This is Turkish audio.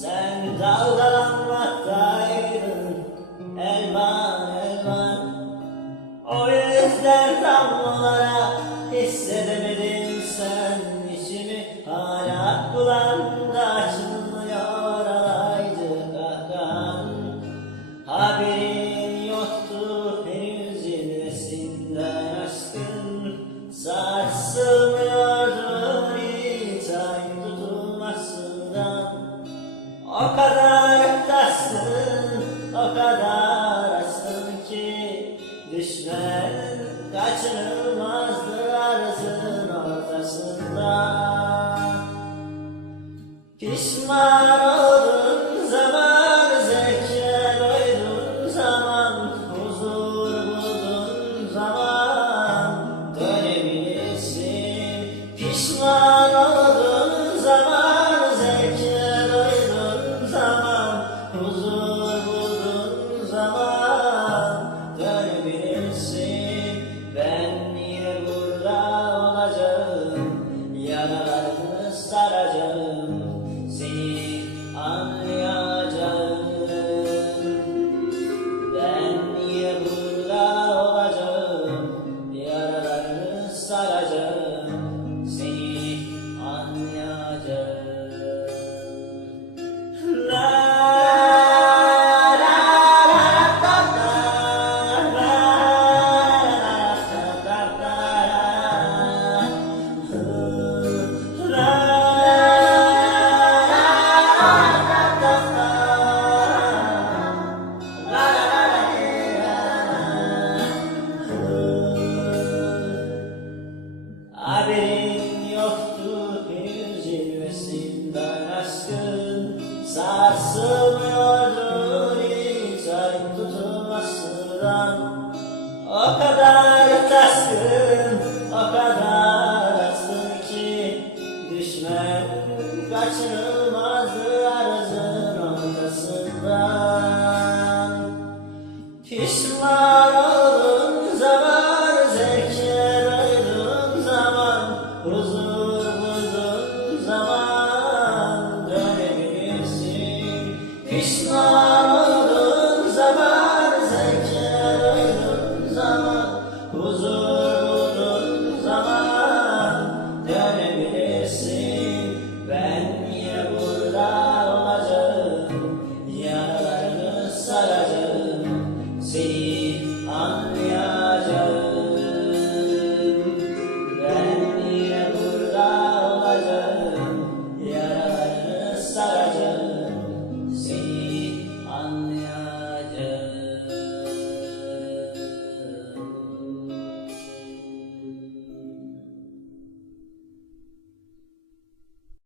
Sen dalgalanmasaydın elvan elvan O yüzden tam olarak hissedemedim sen içimi hala bulan o kadar açtım ki düşmen kaçınılmazdır arzın ortasında. Pişman Sarsılmıyordur hiç ay tutulmasından O kadar taskın, o kadar astı ki Düşme kaçınılmazdı arzın ortasından. Pişman